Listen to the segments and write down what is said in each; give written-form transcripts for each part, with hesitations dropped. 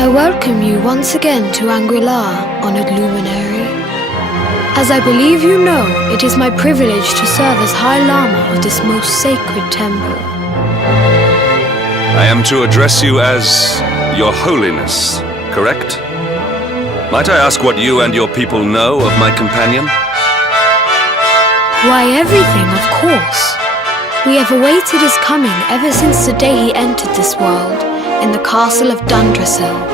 I welcome you once again to Anguillar, honored luminary. As I believe you know, it is my privilege to serve as High Lama of this most sacred temple. I am to address you as Your Holiness, correct? Might I ask what you and your people know of my companion? Why, everything, of course. We have awaited his coming ever since the day he entered this world, in the castle of Dundrasil.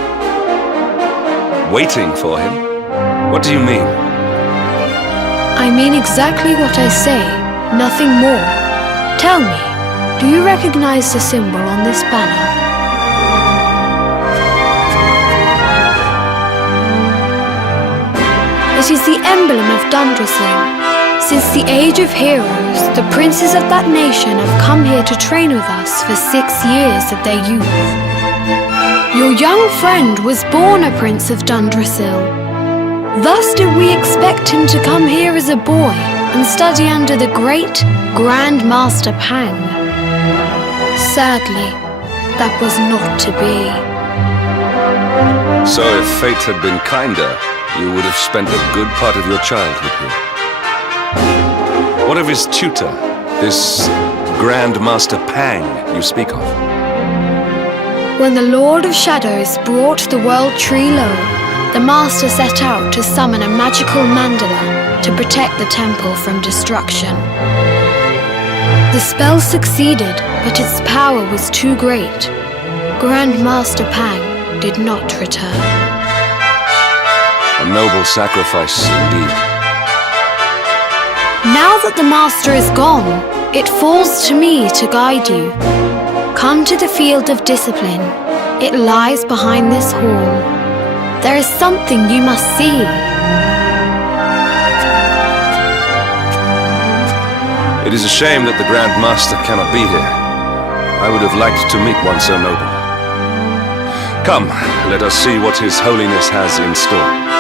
Waiting for him? What do you mean? I mean exactly what I say, nothing more. Tell me, do you recognize the symbol on this banner? It is the emblem of Dundrasil. Since the age of heroes, the princes of that nation have come here to train with us for 6 years of their youth. Your young friend was born a prince of Dundrasil. Thus did we expect him to come here as a boy and study under the great Grand Master Pang. Sadly, that was not to be. So if fate had been kinder, you would have spent a good part of your childhood here. What of his tutor, this Grand Master Pang you speak of? When the Lord of Shadows brought the world tree low, the Master set out to summon a magical mandala to protect the temple from destruction. The spell succeeded, but its power was too great. Grand Master Pang did not return. A noble sacrifice indeed. Now that the Master is gone, it falls to me to guide you. Come to the field of discipline. It lies behind this hall. There is something you must see. It is a shame that the Grand Master cannot be here. I would have liked to meet one so noble. Come, let us see what His Holiness has in store.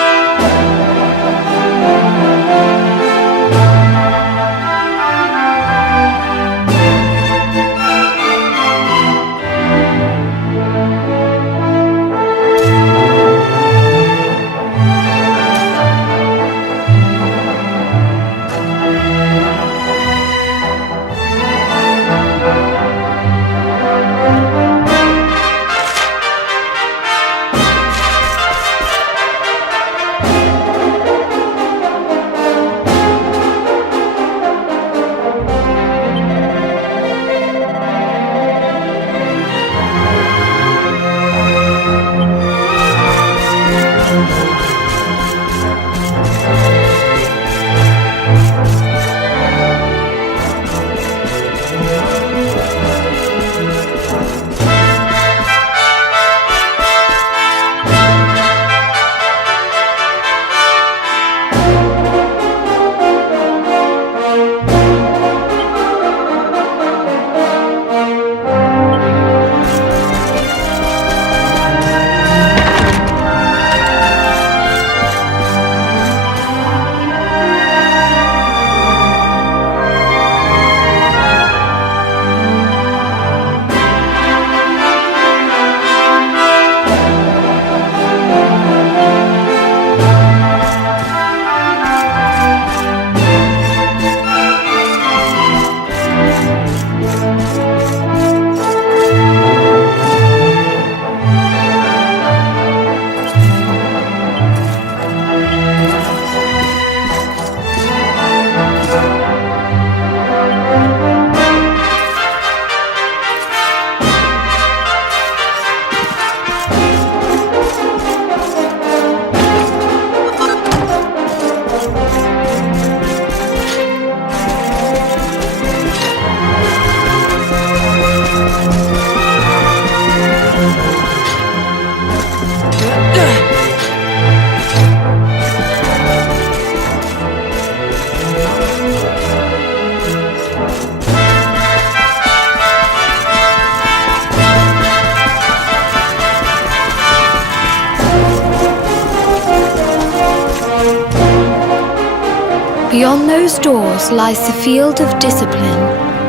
Beyond those doors lies the field of discipline,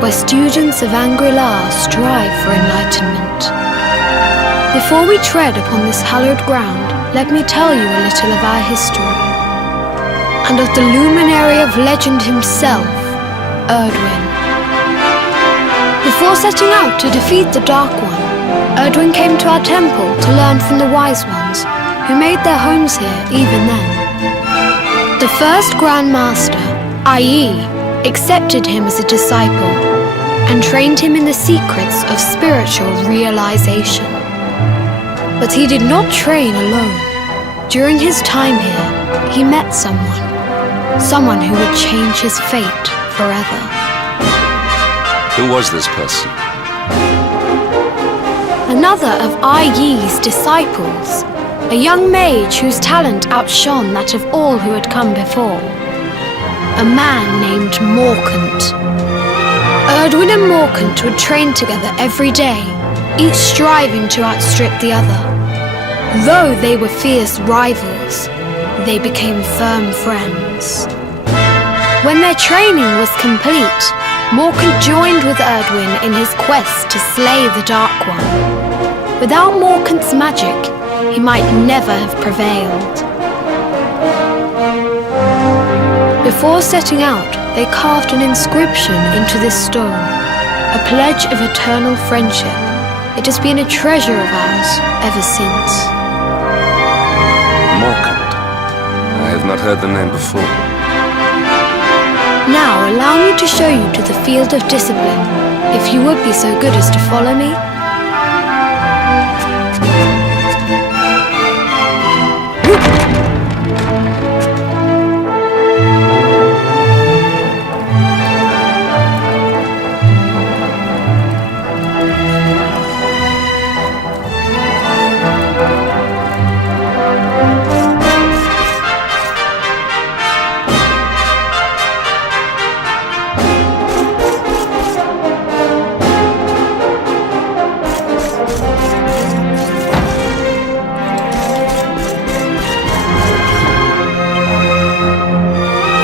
where students of Anguillar strive for enlightenment. If Before we tread upon this hallowed ground, let me tell you a little of our history, and of the luminary of legend himself, Erdwin. Before setting out to defeat the Dark One, Erdwin came to our temple to learn from the Wise Ones, who made their homes here even then. The first Grand Master, Ai, accepted him as a disciple and trained him in the secrets of spiritual realization. But he did not train alone. During his time here, he met someone who would change his fate forever. Who was this person? Another of Ai Yi's disciples, a young mage whose talent outshone that of all who had come before. A man named Morkant. Erdwin and Morkant would train together every day, each striving to outstrip the other. Though they were fierce rivals, they became firm friends. When their training was complete, Morkant joined with Erdwin in his quest to slay the Dark One. Without Morkant's magic, he might never have prevailed. Before setting out, they carved an inscription into this stone, a pledge of eternal friendship. It has been a treasure of ours ever since. Morkant. I have not heard the name before. Now allow me to show you to the field of discipline, if you would be so good as to follow me.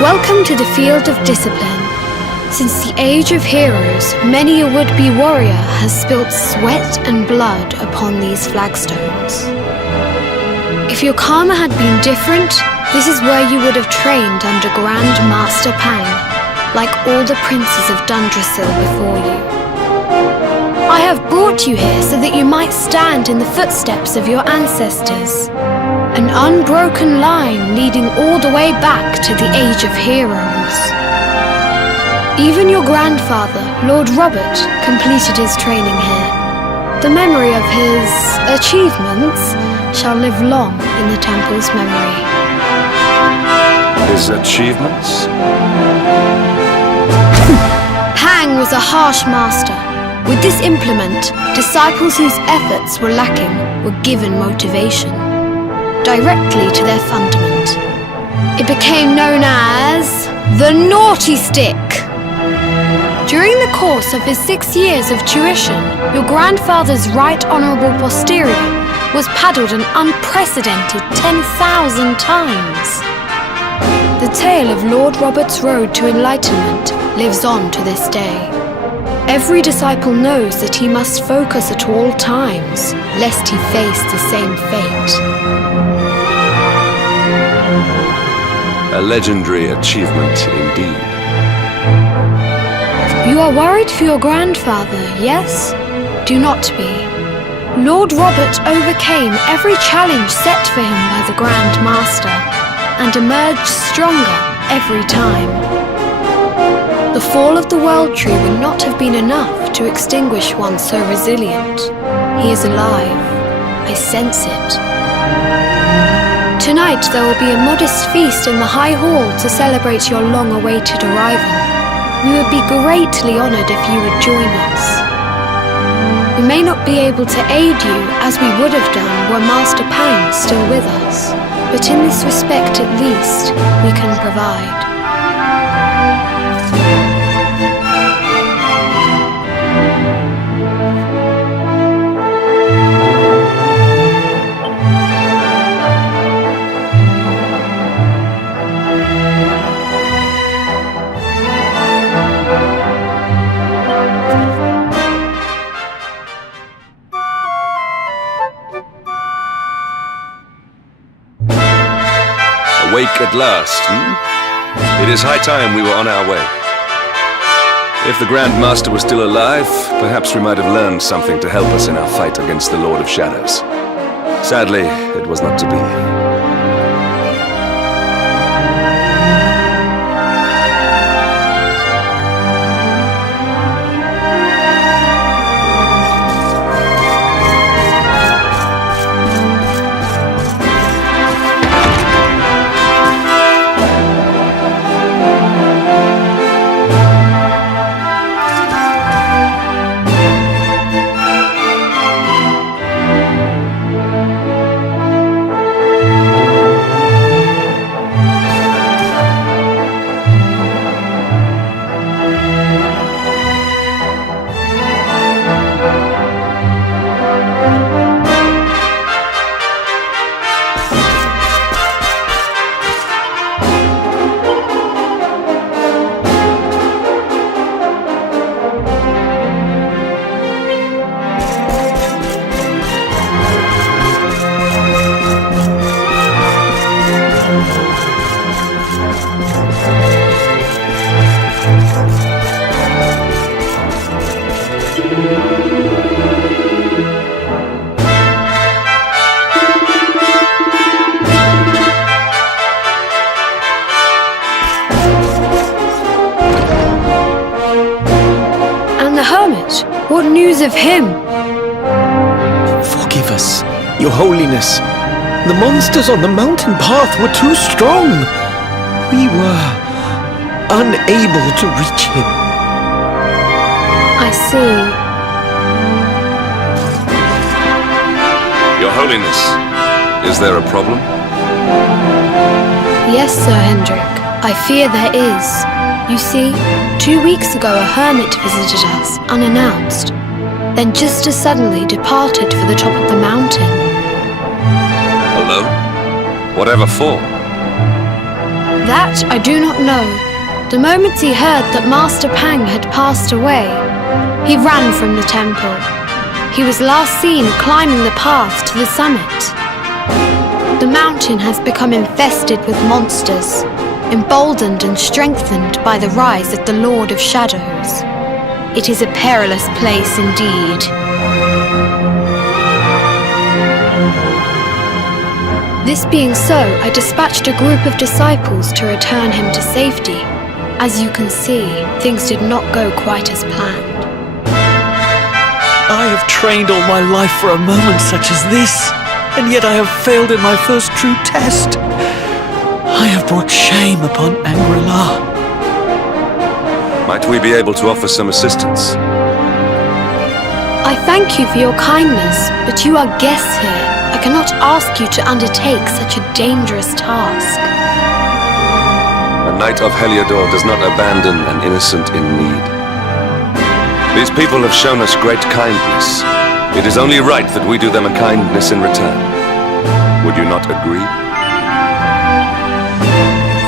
Welcome to the field of discipline. Since the age of heroes, many a would-be warrior has spilt sweat and blood upon these flagstones. If your karma had been different, this is where you would have trained under Grand Master Pang, like all the princes of Dundrasil before you. I have brought you here so that you might stand in the footsteps of your ancestors. An unbroken line leading all the way back to the Age of Heroes. Even your grandfather, Lord Robert, completed his training here. The memory of his achievements shall live long in the temple's memory. His achievements? Pang was a harsh master. With this implement, disciples whose efforts were lacking were given motivation directly to their fundament. It became known as the Naughty Stick. During the course of his 6 years of tuition, your grandfather's right honourable posterior was paddled an unprecedented 10,000 times. The tale of Lord Robert's road to enlightenment lives on to this day. Every disciple knows that he must focus at all times, lest he face the same fate. A legendary achievement indeed. You are worried for your grandfather, yes? Do not be. Lord Robert overcame every challenge set for him by the Grand Master, and emerged stronger every time. The fall of the World Tree would not have been enough to extinguish one so resilient. He is alive. I sense it. Tonight there will be a modest feast in the High Hall to celebrate your long-awaited arrival. We would be greatly honoured if you would join us. We may not be able to aid you as we would have done were Master Pang still with us, but in this respect at least, we can provide. Awake at last, It is high time we were on our way. If the Grand Master was still alive, perhaps we might have learned something to help us in our fight against the Lord of Shadows. Sadly, it was not to be. What news of him? Forgive us, Your Holiness. The monsters on the mountain path were too strong. We were unable to reach him. I see. Your Holiness, is there a problem? Yes, Sir Hendrik. I fear there is. You see, 2 weeks ago a hermit visited us, unannounced, then just as suddenly departed for the top of the mountain. Alone? Whatever for? That I do not know. The moment he heard that Master Pang had passed away, he ran from the temple. He was last seen climbing the path to the summit. The mountain has become infested with monsters, emboldened and strengthened by the rise of the Lord of Shadows. It is a perilous place indeed. This being so, I dispatched a group of disciples to return him to safety. As you can see, things did not go quite as planned. I have trained all my life for a moment such as this, and yet I have failed in my first true test. I have brought shame upon Angri-La. Might we be able to offer some assistance? I thank you for your kindness, but you are guests here. I cannot ask you to undertake such a dangerous task. A knight of Heliodor does not abandon an innocent in need. These people have shown us great kindness. It is only right that we do them a kindness in return. Would you not agree?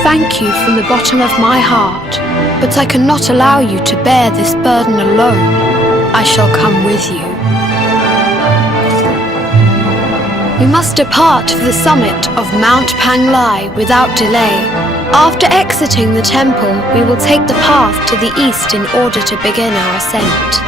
Thank you from the bottom of my heart, but I cannot allow you to bear this burden alone. I shall come with you. We must depart for the summit of Mount Panglai without delay. After exiting the temple, we will take the path to the east in order to begin our ascent.